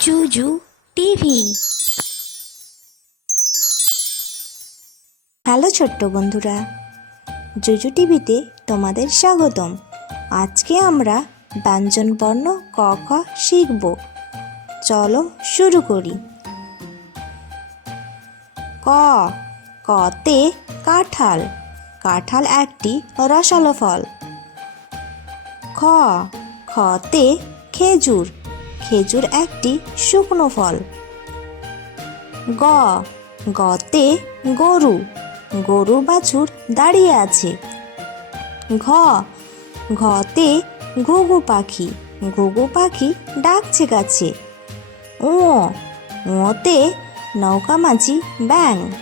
জুজু TV. Hello ছোট্ট বন্ধুরা, জুজু টিভিতে তোমাদের স্বাগতম। আজকে আমরা ব্যঞ্জনবর্ণ ক খ শিখব। চলো শুরু করি। ক, কতে কাঁঠাল। কাঁঠাল একটি রসালো ফল। খ, খতে খেজুর। খেজুর একটি শুকনো ফল। গ, গতে গরু। গরুর বাছুর দাঁড়িয়ে আছে। ঘ, ঘতে ঘুঘু পাখি। ঘুঘু পাখি ডাকছে গাছে। ও, ওতে নৌকা মাঝি ব্যাঙ।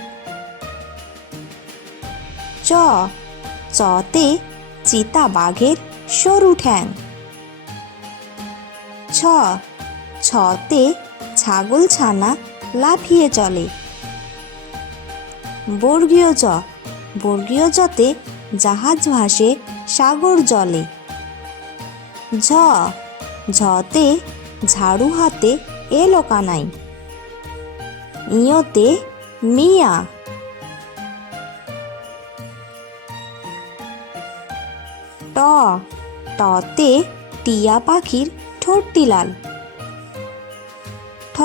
চ, চতে চিতা বাঘের সরু ঠ্যাং। ছ, ছতে ছাগল ছানা লাফিয়ে চলে। বর্গীয় জ, বর্গীয় জতে জাহাজ ভাসে সাগর জলে। ঝ, ঝতে ঝাড়ু হাতে এলো কানাই। ইয়তে মিয়া। ট, টতে টিয়া পাখির ঠোঁটটি লাল। ঠ,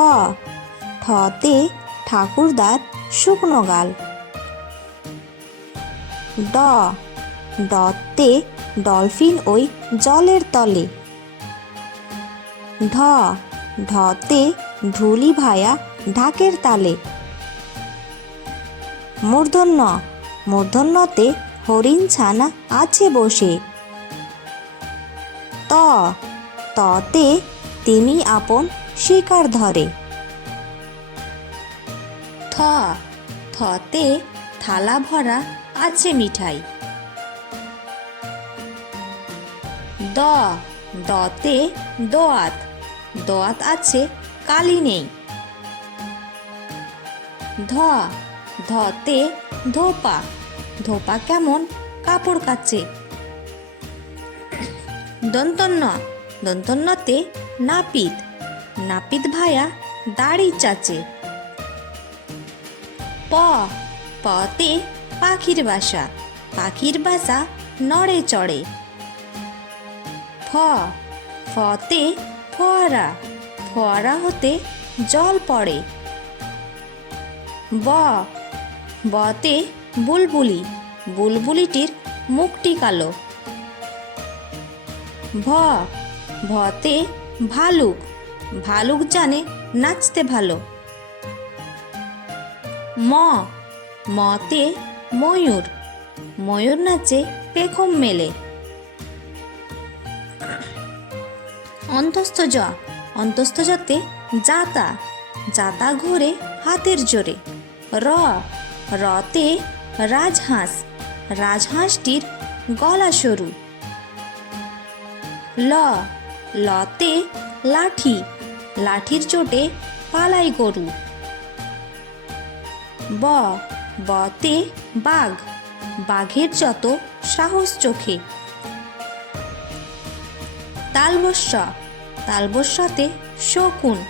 ঠতে ঠাকুরদার শুকনো গাল। ড, ডতে ডলফিন ওই জলের তলে। ঢ, ঢতে ঢুলি ভায়া ঢাকের তালে। মূর্ধন্য, মূর্ধন্যতে হরিণ ছানা আছে বসে। ত, ততে তিমি আপন শিকার ধরে। থ, থতে থালা ভরা আছে মিঠাই। দ, দতে দোয়াত। দোয়াত আছে কালি নেই। ধ, ধতে ধোপা। ধোপা কেমন কাপড় কাচে। দন্তন্য, দন্তন্যতে নাপিত। নাপিত ভায়া দাড়ি চাচে। প, পতে পাখির বাসা। পাখির বাসা নড়ে চড়ে। ফ, ফতে ফোয়ারা। ফোয়ারা হতে জল পড়ে। ব, বতে বুলবুলি। বুলবুলিটির মুখটি কালো। ভ, ভতে ভালুক। ভালুক জানে নাচতে ভালো। ম, মতে ময়ূর। ময়ূর নাচে পেখম মেলে। অন্তস্থ জ, অন্তস্থ জতে জাতা। জাতা ঘোরে হাতের জোরে। র, রতে রাজহাঁস। রাজহাঁসটির গলা সরু। ল, লতে লাঠি। লাঠির চোটে পালাই গরু। ব, বতে বাঘ। বাঘের যত সাহস চোখে। তালবস্য, তালবস্যতে শকুন।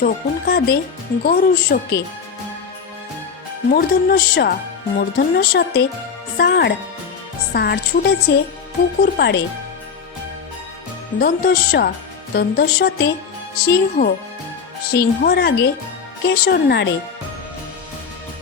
শকুন কাঁদে গরুর শোকে। মূর্ধন্যস্ব, মূর্ধন্যস্বতে ষাঁড়। ষাঁড় ছুটেছে পুকুর পাড়ে। দন্তস্ব, দন্তস্বতে সিংহ। সিংহ রাগে কেশর নাড়ে।